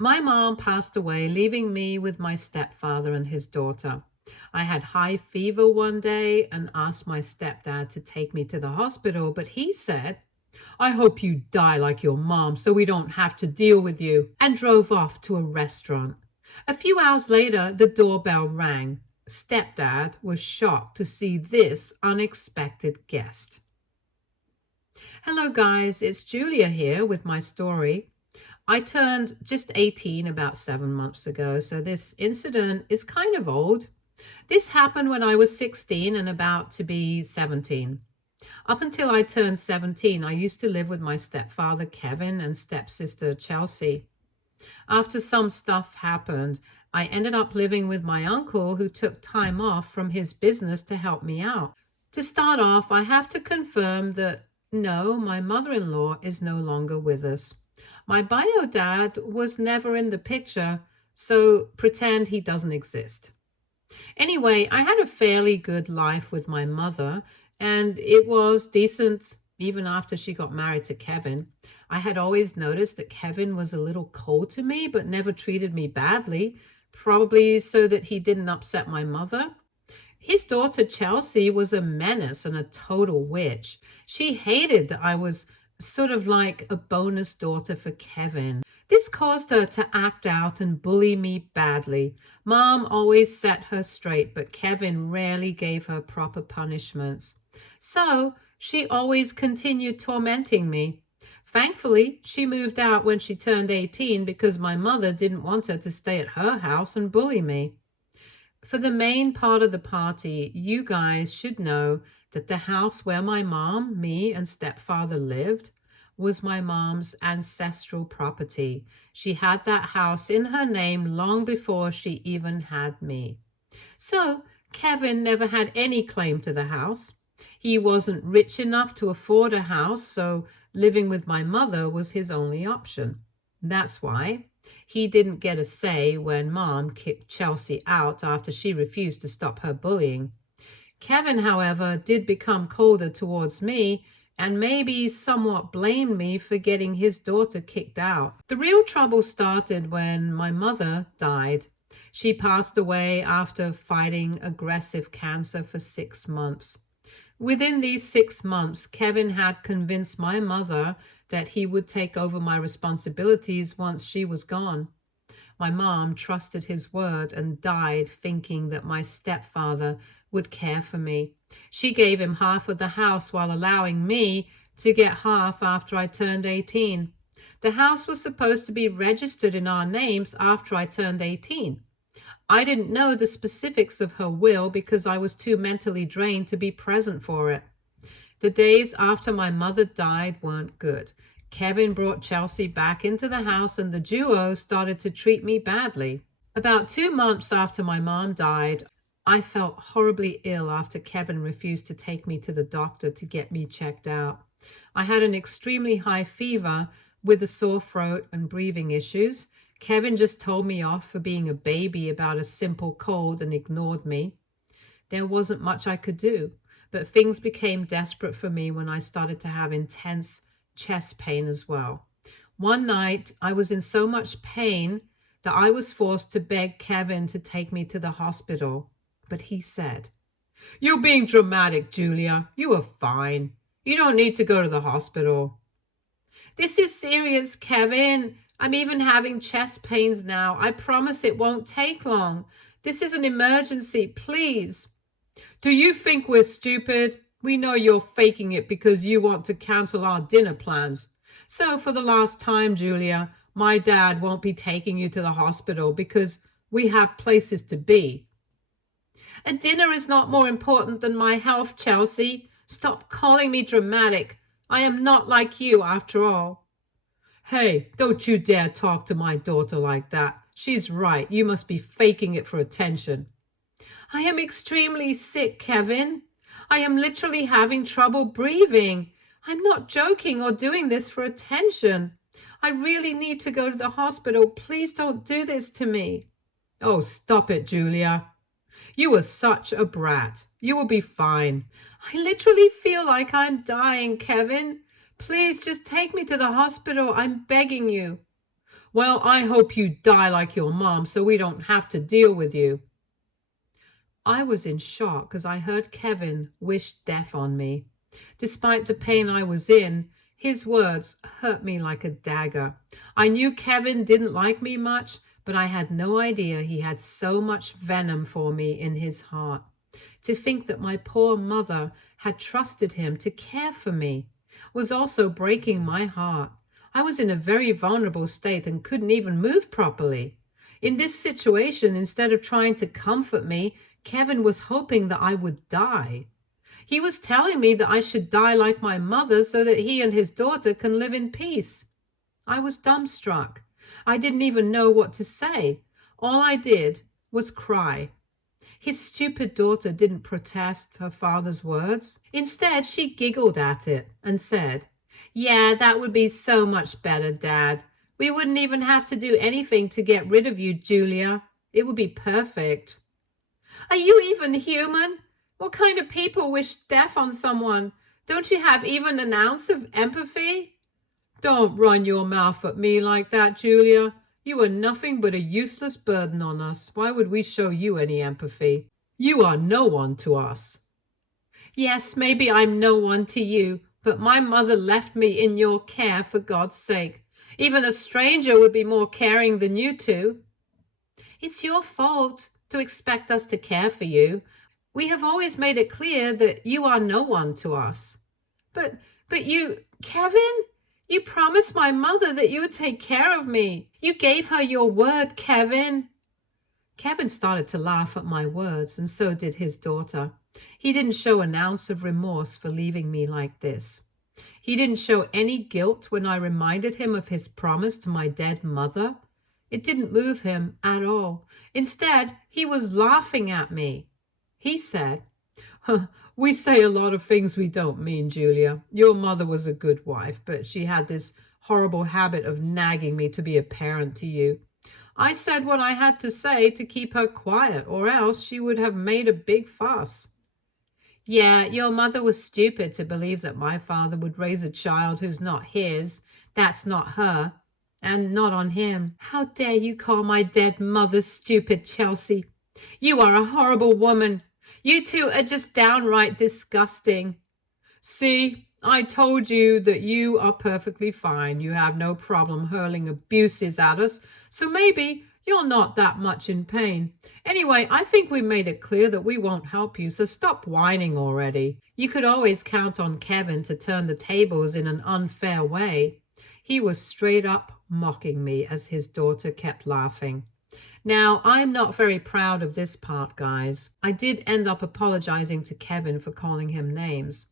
My mom passed away, leaving me with my stepfather and his daughter. I had high fever one day and asked my stepdad to take me to the hospital, but he said, "I hope you die like your mom so we don't have to deal with you," and drove off to a restaurant. A few hours later, the doorbell rang. Stepdad was shocked to see this unexpected guest. Hello, guys, it's Julia here with my story. I turned just 18 about 7 months ago, so this incident is kind of old. This happened when I was 16 and about to be 17. Up until I turned 17, I used to live with my stepfather, Kevin, and stepsister, Chelsie. After some stuff happened, I ended up living with my uncle who took time off from his business to help me out. To start off, I have to confirm that no, my mother-in-law is no longer with us. My bio dad was never in the picture, so pretend he doesn't exist. Anyway, I had a fairly good life with my mother, and it was decent even after she got married to Kevin. I had always noticed that Kevin was a little cold to me, but never treated me badly, probably so that he didn't upset my mother. His daughter Chelsie was a menace and a total witch. She hated that I was sort of like a bonus daughter for Kevin. This caused her to act out and bully me badly. Mom always set her straight, but Kevin rarely gave her proper punishments. So she always continued tormenting me. Thankfully, she moved out when she turned 18 because my mother didn't want her to stay at her house and bully me. For the main part of the party, you guys should know that the house where my mom, me, and stepfather lived was my mom's ancestral property. She had that house in her name long before she even had me. So Kevin never had any claim to the house. He wasn't rich enough to afford a house, so living with my mother was his only option. That's why he didn't get a say when Mom kicked Chelsie out after she refused to stop her bullying. Kevin, however, did become colder towards me and maybe somewhat blamed me for getting his daughter kicked out. The real trouble started when my mother died. She passed away after fighting aggressive cancer for 6 months. Within these 6 months, Kevin had convinced my mother that he would take over my responsibilities once she was gone. My mom trusted his word and died thinking that my stepfather would care for me. She gave him half of the house while allowing me to get half after I turned 18. The house was supposed to be registered in our names after I turned 18. I didn't know the specifics of her will because I was too mentally drained to be present for it. The days after my mother died weren't good. Kevin brought Chelsie back into the house and the duo started to treat me badly. About 2 months after my mom died, I felt horribly ill after Kevin refused to take me to the doctor to get me checked out. I had an extremely high fever with a sore throat and breathing issues. Kevin just told me off for being a baby about a simple cold and ignored me. There wasn't much I could do, but things became desperate for me when I started to have intense chest pain as well. One night, I was in so much pain that I was forced to beg Kevin to take me to the hospital. But he said, "You're being dramatic, Julia. You are fine. You don't need to go to the hospital." "This is serious, Kevin. I'm even having chest pains now. I promise it won't take long. This is an emergency, please." "Do you think we're stupid? We know you're faking it because you want to cancel our dinner plans. So for the last time, Julia, my dad won't be taking you to the hospital because we have places to be." "A dinner is not more important than my health, Chelsie. Stop calling me dramatic. I am not like you after all." "Hey, don't you dare talk to my daughter like that. She's right. You must be faking it for attention." "I am extremely sick, Kevin. I am literally having trouble breathing. I'm not joking or doing this for attention. I really need to go to the hospital. Please don't do this to me." "Oh, stop it, Julia. You are such a brat. You will be fine." "I literally feel like I'm dying, Kevin. Please just take me to the hospital. I'm begging you." Well, I hope you die like your mom so we don't have to deal with you. I was in shock because I heard Kevin wish death on me. Despite the pain I was in, his words hurt me like a dagger. I knew Kevin didn't like me much, but I had no idea he had so much venom for me in his heart. To think that my poor mother had trusted him to care for me was also breaking my heart. I was in a very vulnerable state and couldn't even move properly. In this situation, instead of trying to comfort me, Kevin was hoping that I would die. He was telling me that I should die like my mother so that he and his daughter can live in peace. I was dumbstruck. I didn't even know what to say. All I did was cry. His stupid daughter didn't protest her father's words. Instead, she giggled at it and said, "Yeah, that would be so much better, Dad. We wouldn't even have to do anything to get rid of you, Julia. It would be perfect." Are you even human? What kind of people wish death on someone? Don't you have even an ounce of empathy? Don't run your mouth at me like that, Julia. You are nothing but a useless burden on us. Why would we show you any empathy? You are no one to us. Yes, maybe I'm no one to you, but my mother left me in your care for God's sake. Even a stranger would be more caring than you two. It's your fault to expect us to care for you. We have always made it clear that you are no one to us. But Kevin, you promised my mother that you would take care of me. You gave her your word, Kevin. Kevin started to laugh at my words, and so did his daughter. He didn't show an ounce of remorse for leaving me like this. He didn't show any guilt when I reminded him of his promise to my dead mother. It didn't move him at all. Instead, he was laughing at me. He said, "We say a lot of things we don't mean, Julia. Your mother was a good wife, but she had this horrible habit of nagging me to be a parent to you. I said what I had to say to keep her quiet, or else she would have made a big fuss." Yeah, your mother was stupid to believe that my father would raise a child who's not his. That's not her, and not on him. How dare you call my dead mother stupid, Chelsie? You are a horrible woman. You two are just downright disgusting. See, I told you that you are perfectly fine. You have no problem hurling abuses at us, so maybe you're not that much in pain. Anyway, I think we made it clear that we won't help you, so stop whining already. You could always count on Kevin to turn the tables in an unfair way. He was straight up mocking me as his daughter kept laughing. Now, I'm not very proud of this part, guys. I did end up apologizing to Kevin for calling him names.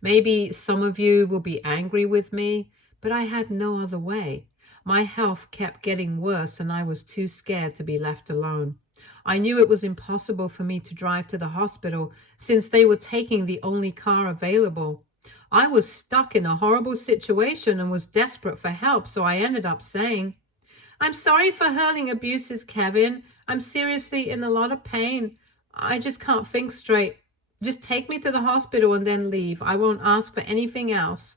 Maybe some of you will be angry with me, but I had no other way. My health kept getting worse and I was too scared to be left alone. I knew it was impossible for me to drive to the hospital since they were taking the only car available. I was stuck in a horrible situation and was desperate for help, so I ended up saying, "I'm sorry for hurling abuses, Kevin. I'm seriously in a lot of pain. I just can't think straight. Just take me to the hospital and then leave. I won't ask for anything else."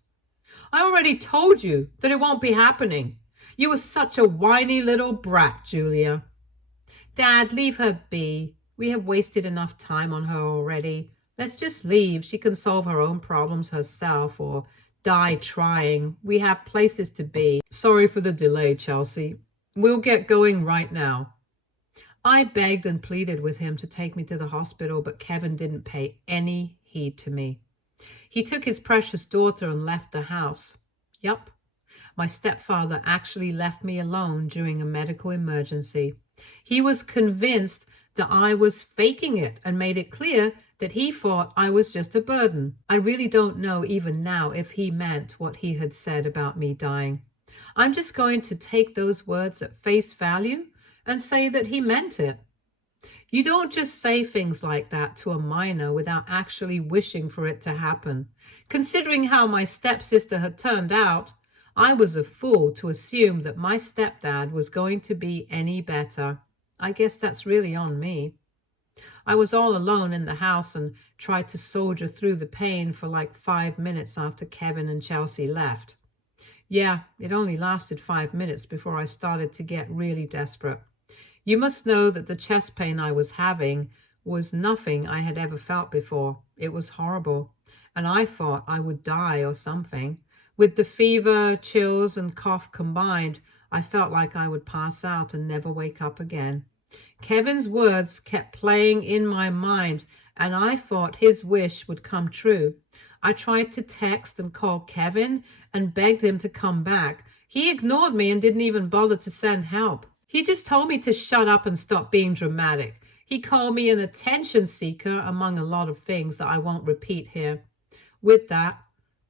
I already told you that it won't be happening. You were such a whiny little brat, Julia. Dad, leave her be. We have wasted enough time on her already. Let's just leave. She can solve her own problems herself or die trying. We have places to be. Sorry for the delay, Chelsie. We'll get going right now. I begged and pleaded with him to take me to the hospital, but Kevin didn't pay any heed to me. He took his precious daughter and left the house. Yup, my stepfather actually left me alone during a medical emergency. He was convinced that I was faking it and made it clear that he thought I was just a burden. I really don't know even now if he meant what he had said about me dying. I'm just going to take those words at face value and say that he meant it. You don't just say things like that to a minor without actually wishing for it to happen. Considering how my stepsister had turned out, I was a fool to assume that my stepdad was going to be any better. I guess that's really on me. I was all alone in the house and tried to soldier through the pain for like 5 minutes after Kevin and Chelsie left. Yeah, it only lasted 5 minutes before I started to get really desperate. You must know that the chest pain I was having was nothing I had ever felt before. It was horrible, and I thought I would die or something. With the fever, chills, and cough combined, I felt like I would pass out and never wake up again. Kevin's words kept playing in my mind, and I thought his wish would come true. I tried to text and call Kevin and begged him to come back. He ignored me and didn't even bother to send help. He just told me to shut up and stop being dramatic. He called me an attention seeker, among a lot of things that I won't repeat here. With that,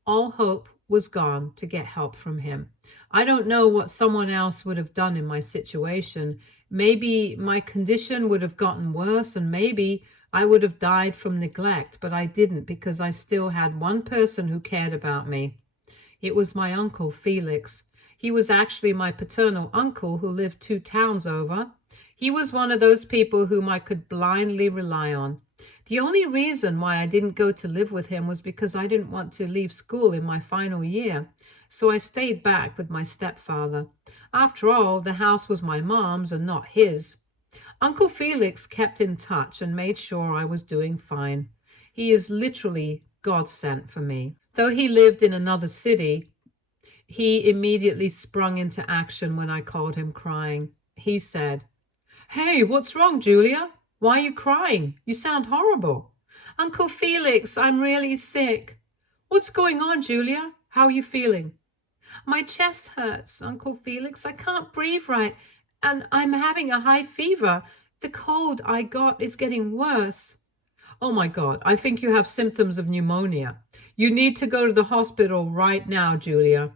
all hope was gone to get help from him. I don't know what someone else would have done in my situation. Maybe my condition would have gotten worse, and maybe I would have died from neglect, but I didn't because I still had one person who cared about me. It was my uncle, Felix. He was actually my paternal uncle who lived 2 towns over. He was one of those people whom I could blindly rely on. The only reason why I didn't go to live with him was because I didn't want to leave school in my final year, so I stayed back with my stepfather. After all, the house was my mom's and not his. Uncle Felix kept in touch and made sure I was doing fine. He is literally God sent for me. Though he lived in another city, he immediately sprung into action when I called him crying. He said, "Hey, what's wrong, Julia? Why are you crying? You sound horrible." "Uncle Felix, I'm really sick." "What's going on, Julia? How are you feeling?" "My chest hurts, Uncle Felix. I can't breathe right, and I'm having a high fever. The cold I got is getting worse." "Oh my God, I think you have symptoms of pneumonia. You need to go to the hospital right now, Julia."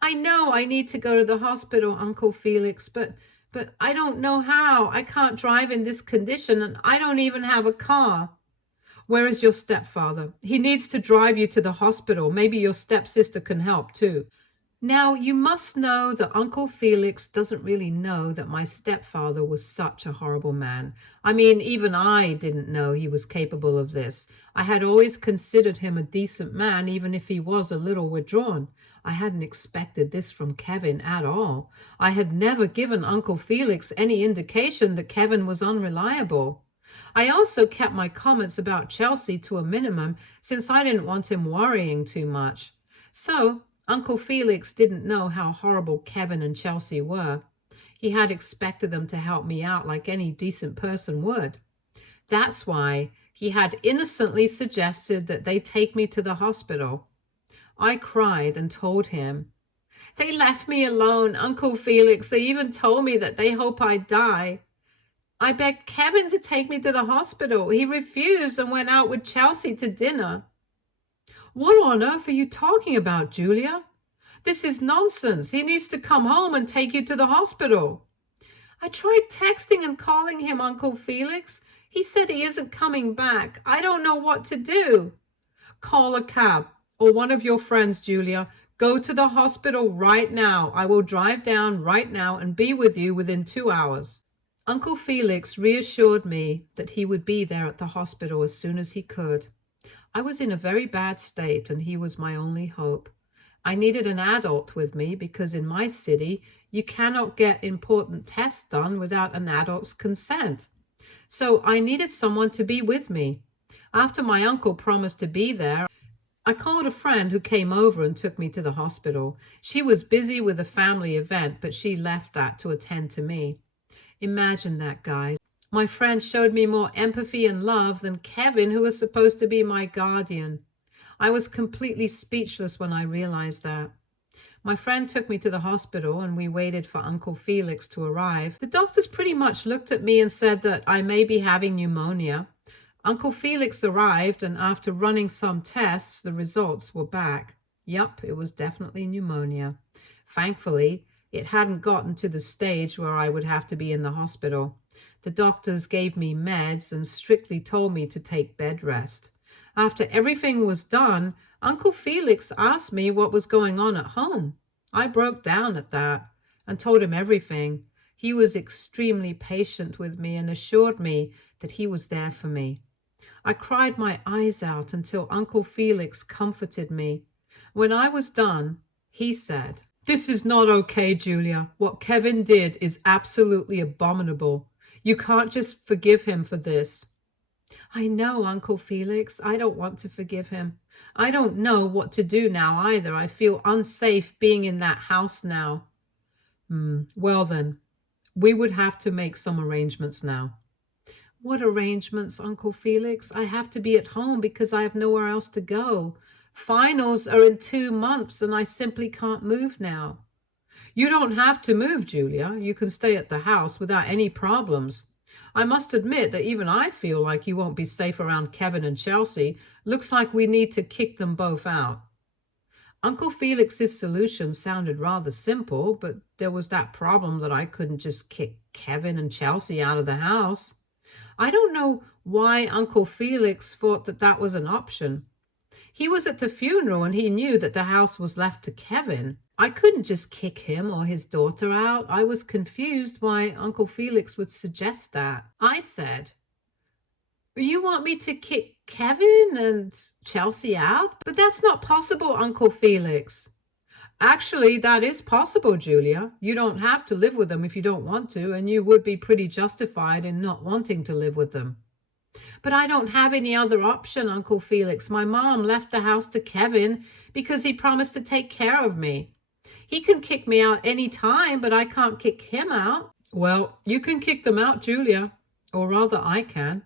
"I know I need to go to the hospital, Uncle Felix, but I don't know how. I can't drive in this condition, and I don't even have a car." "Where is your stepfather? He needs to drive you to the hospital. Maybe your stepsister can help too." Now, you must know that Uncle Felix doesn't really know that my stepfather was such a horrible man. I mean, even I didn't know he was capable of this. I had always considered him a decent man, even if he was a little withdrawn. I hadn't expected this from Kevin at all. I had never given Uncle Felix any indication that Kevin was unreliable. I also kept my comments about Chelsie to a minimum, since I didn't want him worrying too much. So, Uncle Felix didn't know how horrible Kevin and Chelsie were. He had expected them to help me out like any decent person would. That's why he had innocently suggested that they take me to the hospital. I cried and told him, "They left me alone, Uncle Felix. They even told me that they hope I die." I begged Kevin to take me to the hospital. He refused and went out with Chelsie to dinner. "What on earth are you talking about, Julia? This is nonsense. He needs to come home and take you to the hospital." "I tried texting and calling him, Uncle Felix. He said he isn't coming back. I don't know what to do." "Call a cab or one of your friends, Julia. Go to the hospital right now. I will drive down right now and be with you within 2 hours. Uncle Felix reassured me that he would be there at the hospital as soon as he could. I was in a very bad state, and he was my only hope. I needed an adult with me because in my city, you cannot get important tests done without an adult's consent. So I needed someone to be with me. After my uncle promised to be there, I called a friend who came over and took me to the hospital. She was busy with a family event, but she left that to attend to me. Imagine that, guys. My friend showed me more empathy and love than Kevin, who was supposed to be my guardian. I was completely speechless when I realized that. My friend took me to the hospital and we waited for Uncle Felix to arrive. The doctors pretty much looked at me and said that I may be having pneumonia. Uncle Felix arrived, and after running some tests, the results were back. Yup, it was definitely pneumonia. Thankfully, it hadn't gotten to the stage where I would have to be in the hospital. The doctors gave me meds and strictly told me to take bed rest. After everything was done, Uncle Felix asked me what was going on at home. I broke down at that and told him everything. He was extremely patient with me and assured me that he was there for me. I cried my eyes out until Uncle Felix comforted me. When I was done, He said, "This is not okay, Julia. What Kevin did is absolutely abominable. You can't just forgive him for this." "I know, Uncle Felix. I don't want to forgive him. I don't know what to do now either. I feel unsafe being in that house now." Well then, we would have to make some arrangements now." "What arrangements, Uncle Felix? I have to be at home because I have nowhere else to go. Finals are in 2 months and I simply can't move now." "You don't have to move, Julia. You can stay at the house without any problems. I must admit that even I feel like you won't be safe around Kevin and Chelsie. Looks like we need to kick them both out." Uncle Felix's solution sounded rather simple, but there was that problem that I couldn't just kick Kevin and Chelsie out of the house. I don't know why Uncle Felix thought that that was an option. He was at the funeral and he knew that the house was left to Kevin. I couldn't just kick him or his daughter out. I was confused why Uncle Felix would suggest that. I said, "You want me to kick Kevin and Chelsie out? But that's not possible, Uncle Felix." "Actually, that is possible, Julia. You don't have to live with them if you don't want to, and you would be pretty justified in not wanting to live with them." "But I don't have any other option, Uncle Felix. My mom left the house to Kevin because he promised to take care of me. He can kick me out any time, but I can't kick him out." "Well, you can kick them out, Julia, or rather I can."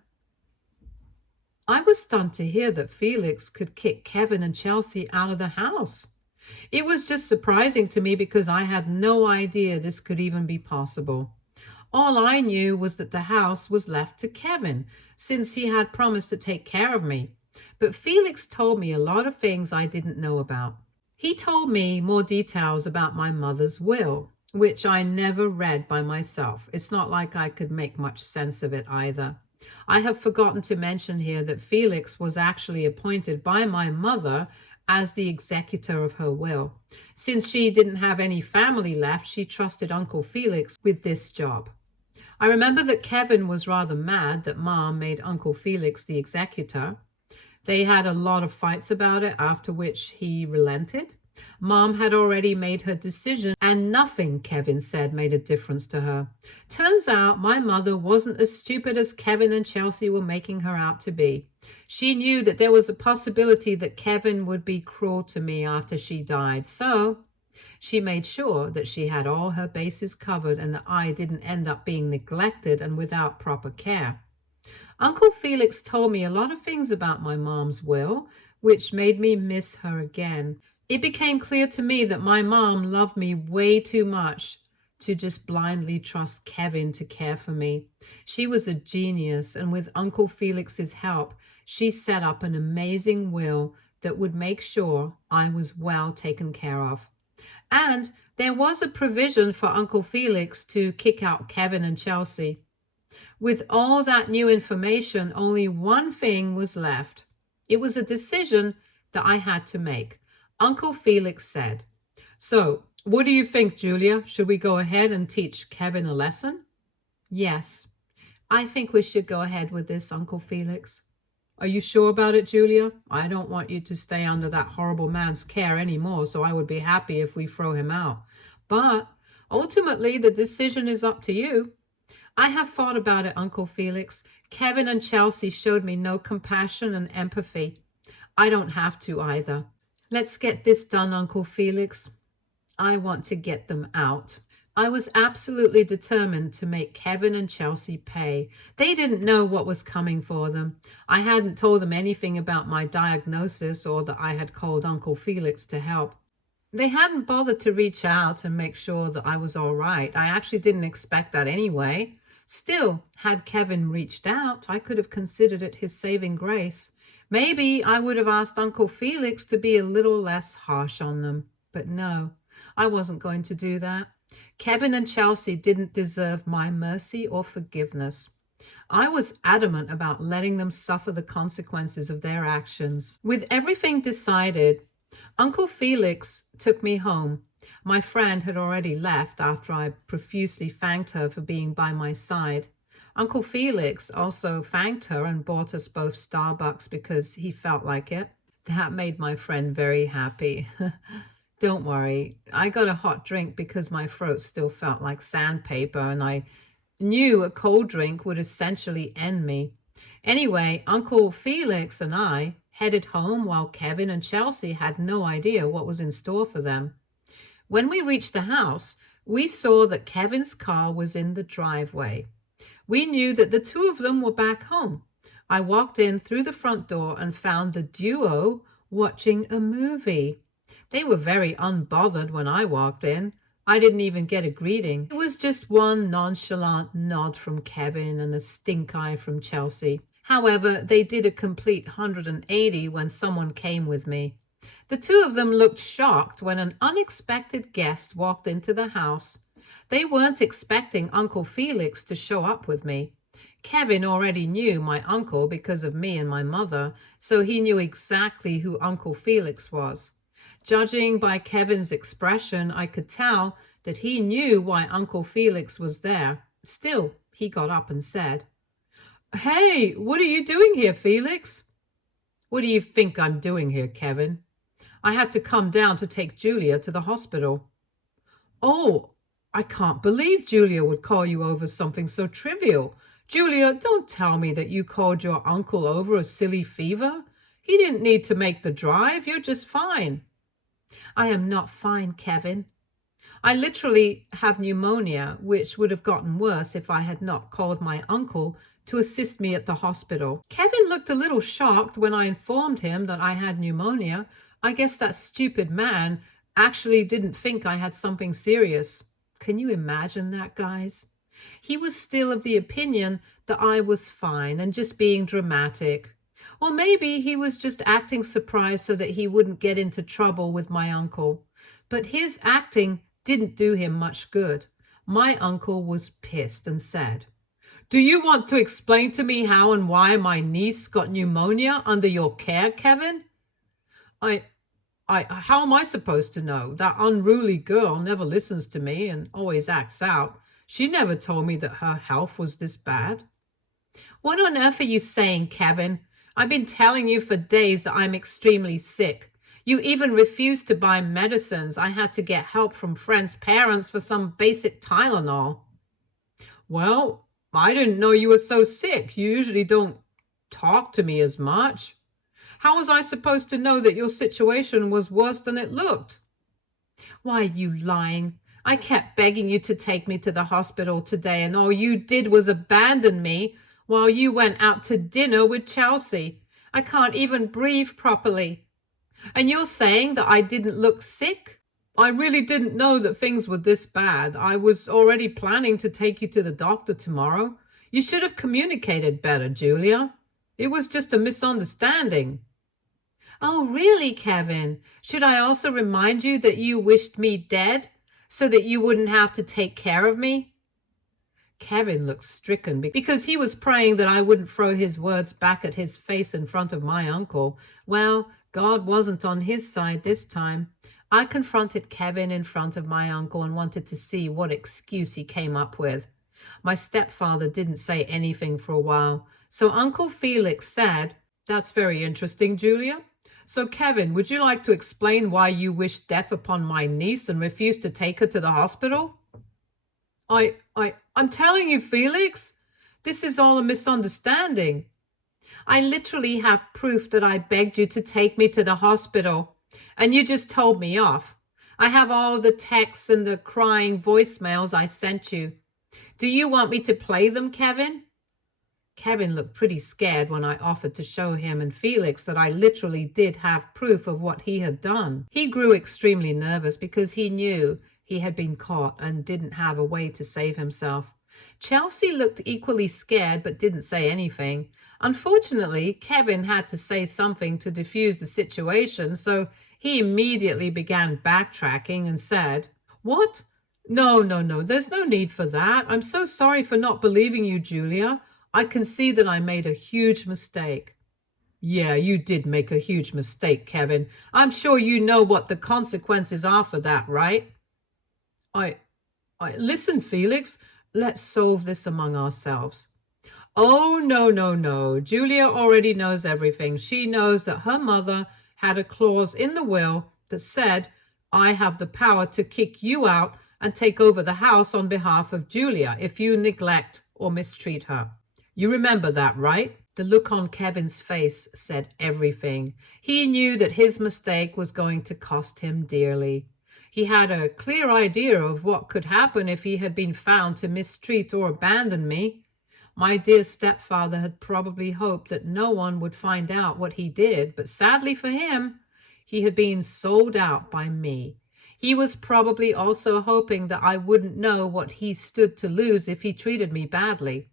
I was stunned to hear that Felix could kick Kevin and Chelsie out of the house. It was just surprising to me because I had no idea this could even be possible. All I knew was that the house was left to Kevin, since he had promised to take care of me. But Felix told me a lot of things I didn't know about. He told me more details about my mother's will, which I never read by myself. It's not like I could make much sense of it either. I have forgotten to mention here that Felix was actually appointed by my mother as the executor of her will. Since she didn't have any family left, she trusted Uncle Felix with this job. I remember that Kevin was rather mad that Mom made Uncle Felix the executor. They had a lot of fights about it, after which he relented. Mom had already made her decision, and nothing Kevin said made a difference to her. Turns out my mother wasn't as stupid as Kevin and Chelsie were making her out to be. She knew that there was a possibility that Kevin would be cruel to me after she died, so she made sure that she had all her bases covered and that I didn't end up being neglected and without proper care. Uncle Felix told me a lot of things about my mom's will, which made me miss her again. It became clear to me that my mom loved me way too much to just blindly trust Kevin to care for me. She was a genius, and with Uncle Felix's help, she set up an amazing will that would make sure I was well taken care of. And there was a provision for Uncle Felix to kick out Kevin and Chelsie. With all that new information, only one thing was left. It was a decision that I had to make. Uncle Felix said, "So, what do you think, Julia? Should we go ahead and teach Kevin a lesson?" "Yes, I think we should go ahead with this, Uncle Felix." "Are you sure about it, Julia? I don't want you to stay under that horrible man's care anymore, so I would be happy if we throw him out. But ultimately, the decision is up to you." "I have thought about it, Uncle Felix. Kevin and Chelsie showed me no compassion and empathy. I don't have to either. Let's get this done, Uncle Felix. I want to get them out." I was absolutely determined to make Kevin and Chelsie pay. They didn't know what was coming for them. I hadn't told them anything about my diagnosis or that I had called Uncle Felix to help. They hadn't bothered to reach out and make sure that I was all right. I actually didn't expect that anyway. Still, had Kevin reached out, I could have considered it his saving grace. Maybe I would have asked Uncle Felix to be a little less harsh on them. But no, I wasn't going to do that. Kevin and Chelsie didn't deserve my mercy or forgiveness. I was adamant about letting them suffer the consequences of their actions. With everything decided, Uncle Felix took me home. My friend had already left after I profusely thanked her for being by my side. Uncle Felix also thanked her and bought us both Starbucks because he felt like it. That made my friend very happy. Don't worry. I got a hot drink because my throat still felt like sandpaper, and I knew a cold drink would essentially end me. Anyway, Uncle Felix and I headed home while Kevin and Chelsie had no idea what was in store for them. When we reached the house, we saw that Kevin's car was in the driveway. We knew that the two of them were back home. I walked in through the front door and found the duo watching a movie. They were very unbothered when I walked in. I didn't even get a greeting. It was just one nonchalant nod from Kevin and a stink eye from Chelsie. However, they did a complete 180 when someone came with me. The two of them looked shocked when an unexpected guest walked into the house. They weren't expecting Uncle Felix to show up with me. Kevin already knew my uncle because of me and my mother, so he knew exactly who Uncle Felix was. Judging by Kevin's expression, I could tell that he knew why Uncle Felix was there. Still, he got up and said, "Hey, what are you doing here, Felix?" "What do you think I'm doing here, Kevin?" "I had to come down to take Julia to the hospital." "Oh, I can't believe Julia would call you over something so trivial. Julia, don't tell me that you called your uncle over a silly fever. He didn't need to make the drive. You're just fine." "I am not fine, Kevin. I literally have pneumonia, which would have gotten worse if I had not called my uncle to assist me at the hospital." Kevin looked a little shocked when I informed him that I had pneumonia. I guess that stupid man actually didn't think I had something serious. Can you imagine that, guys? He was still of the opinion that I was fine and just being dramatic. Or maybe he was just acting surprised so that he wouldn't get into trouble with my uncle. But his acting didn't do him much good. My uncle was pissed and said, "Do you want to explain to me how and why my niece got pneumonia under your care, Kevin?" I, how am I supposed to know? That unruly girl never listens to me and always acts out. She never told me that her health was this bad." "What on earth are you saying, Kevin? I've been telling you for days that I'm extremely sick. You even refused to buy medicines. I had to get help from friends' parents for some basic Tylenol." "Well, I didn't know you were so sick. You usually don't talk to me as much. How was I supposed to know that your situation was worse than it looked?" "Why are you lying? I kept begging you to take me to the hospital today, and all you did was abandon me while you went out to dinner with Chelsie. I can't even breathe properly. And you're saying that I didn't look sick?" "I really didn't know that things were this bad. I was already planning to take you to the doctor tomorrow. You should have communicated better, Julia. It was just a misunderstanding." "Oh, really, Kevin? Should I also remind you that you wished me dead so that you wouldn't have to take care of me?" Kevin looked stricken because he was praying that I wouldn't throw his words back at his face in front of my uncle. Well, God wasn't on his side this time. I confronted Kevin in front of my uncle and wanted to see what excuse he came up with. My stepfather didn't say anything for a while, so Uncle Felix said, "That's very interesting, Julia. So, Kevin, would you like to explain why you wished death upon my niece and refused to take her to the hospital?" I'm telling you, Felix, this is all a misunderstanding. I literally have proof that I begged you to take me to the hospital, and you just told me off. I have all the texts and the crying voicemails I sent you. Do you want me to play them, Kevin?" Kevin looked pretty scared when I offered to show him and Felix that I literally did have proof of what he had done. He grew extremely nervous because he knew he had been caught and didn't have a way to save himself. Chelsie looked equally scared but didn't say anything. Unfortunately, Kevin had to say something to defuse the situation, so he immediately began backtracking and said, "What? No, no, no, there's no need for that. I'm so sorry for not believing you, Julia. I can see that I made a huge mistake." "Yeah, you did make a huge mistake, Kevin. I'm sure you know what the consequences are for that, right?" I, listen, Felix, let's solve this among ourselves." "Oh, no, no, no. Julia already knows everything. She knows that her mother had a clause in the will that said I have the power to kick you out and take over the house on behalf of Julia if you neglect or mistreat her. You remember that, right? The look on Kevin's face said everything. He knew that his mistake was going to cost him dearly. He had a clear idea of what could happen if he had been found to mistreat or abandon me. My dear stepfather had probably hoped that no one would find out what he did, but sadly for him, he had been sold out by me. He was probably also hoping that I wouldn't know what he stood to lose if he treated me badly.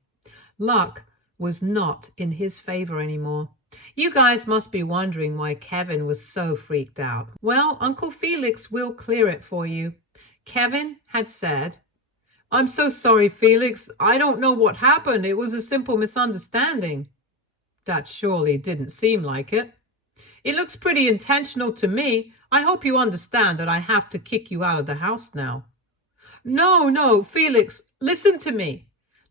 Luck was not in his favor anymore. You guys must be wondering why Kevin was so freaked out. Well, Uncle Felix will clear it for you. Kevin had said, "I'm so sorry, Felix. I don't know what happened. It was a simple misunderstanding." That surely didn't seem like it. "It looks pretty intentional to me. I hope you understand that I have to kick you out of the house now." No, Felix, listen to me.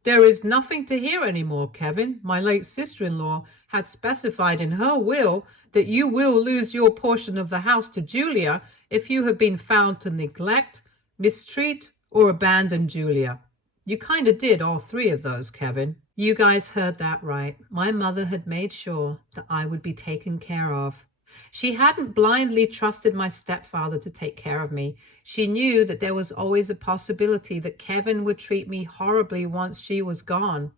There is nothing to hear anymore, Kevin. My late sister-in-law had specified in her will that you will lose your portion of the house to Julia if you have been found to neglect, mistreat, or abandon Julia. You kind of did all three of those, Kevin. You guys heard that right. My mother had made sure that I would be taken care of. She hadn't blindly trusted my stepfather to take care of me. She knew that there was always a possibility that Kevin would treat me horribly once she was gone.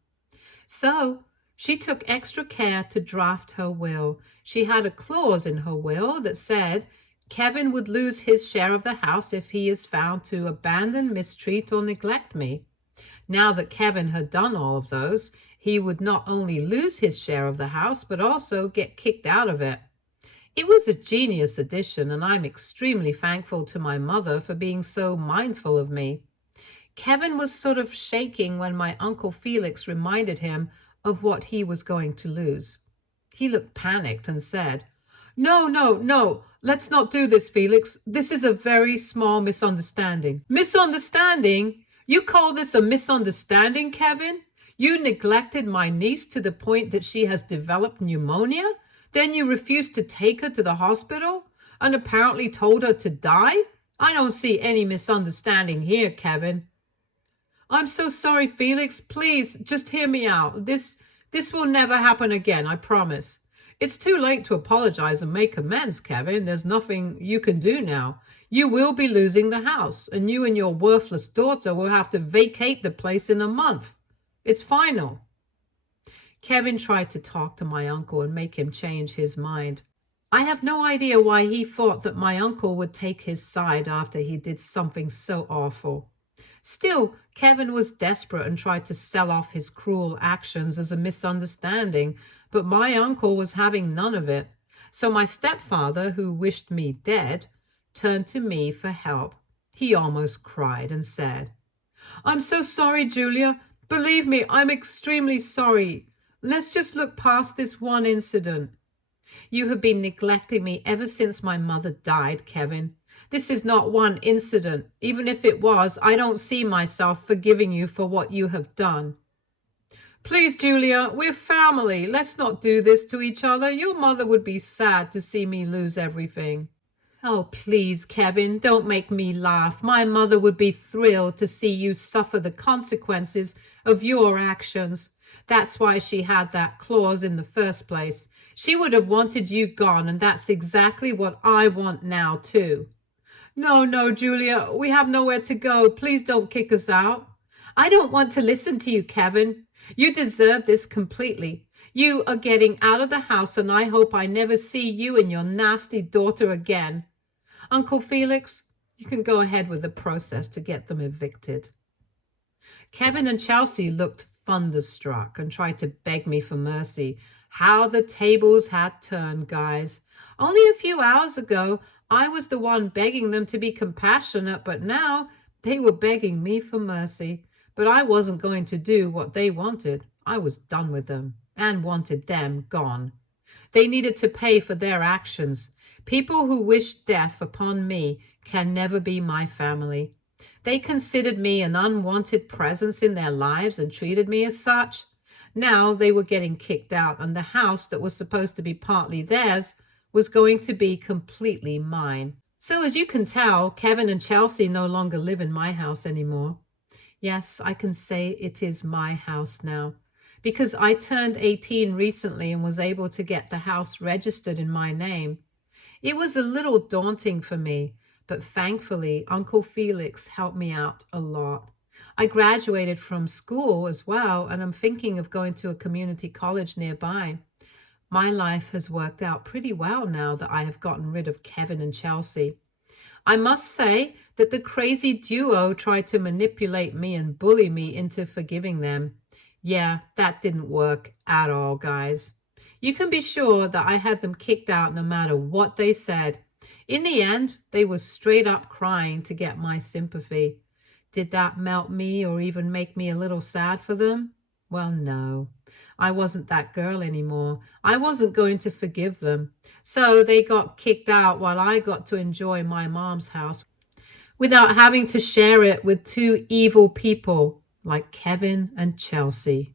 So she took extra care to draft her will. She had a clause in her will that said Kevin would lose his share of the house if he is found to abandon, mistreat, or neglect me. Now that Kevin had done all of those, he would not only lose his share of the house, but also get kicked out of it. It was a genius addition, and I'm extremely thankful to my mother for being so mindful of me. Kevin was sort of shaking when my Uncle Felix reminded him of what he was going to lose. He looked panicked and said, No, let's not do this, Felix. This is a very small misunderstanding." "Misunderstanding? You call this a misunderstanding, Kevin? You neglected my niece to the point that she has developed pneumonia? Then you refused to take her to the hospital and apparently told her to die? I don't see any misunderstanding here, Kevin." "I'm so sorry, Felix. Please, just hear me out. This will never happen again, I promise." "It's too late to apologize and make amends, Kevin. There's nothing you can do now. You will be losing the house, and you and your worthless daughter will have to vacate the place in a month. It's final." Kevin tried to talk to my uncle and make him change his mind. I have no idea why he thought that my uncle would take his side after he did something so awful. Still, Kevin was desperate and tried to sell off his cruel actions as a misunderstanding, but my uncle was having none of it. So my stepfather, who wished me dead, turned to me for help. He almost cried and said, "I'm so sorry, Julia. Believe me, I'm extremely sorry. Let's just look past this one incident. You have been neglecting me ever since my mother died, Kevin. This is not one incident. Even if it was, I don't see myself forgiving you for what you have done." "Please, Julia, we're family. Let's not do this to each other. Your mother would be sad to see me lose everything." "Oh, please, Kevin, don't make me laugh. My mother would be thrilled to see you suffer the consequences of your actions. That's why she had that clause in the first place. She would have wanted you gone, and that's exactly what I want now, too." No, Julia, we have nowhere to go. Please don't kick us out." "I don't want to listen to you, Kevin. You deserve this completely. You are getting out of the house, and I hope I never see you and your nasty daughter again. Uncle Felix, you can go ahead with the process to get them evicted." Kevin and Chelsie looked thunderstruck and tried to beg me for mercy. How the tables had turned, guys. Only a few hours ago, I was the one begging them to be compassionate, but now they were begging me for mercy. But I wasn't going to do what they wanted. I was done with them and wanted them gone. They needed to pay for their actions. People who wish death upon me can never be my family. They considered me an unwanted presence in their lives and treated me as such. Now they were getting kicked out, and the house that was supposed to be partly theirs was going to be completely mine. So, as you can tell, Kevin and Chelsie no longer live in my house anymore. Yes, I can say it is my house now because I turned 18 recently and was able to get the house registered in my name. It was a little daunting for me, but thankfully, Uncle Felix helped me out a lot. I graduated from school as well, and I'm thinking of going to a community college nearby. My life has worked out pretty well now that I have gotten rid of Kevin and Chelsie. I must say that the crazy duo tried to manipulate me and bully me into forgiving them. Yeah, that didn't work at all, guys. You can be sure that I had them kicked out no matter what they said. In the end, they were straight up crying to get my sympathy. Did that melt me or even make me a little sad for them? Well, no. I wasn't that girl anymore. I wasn't going to forgive them. So they got kicked out while I got to enjoy my mom's house without having to share it with two evil people like Kevin and Chelsie.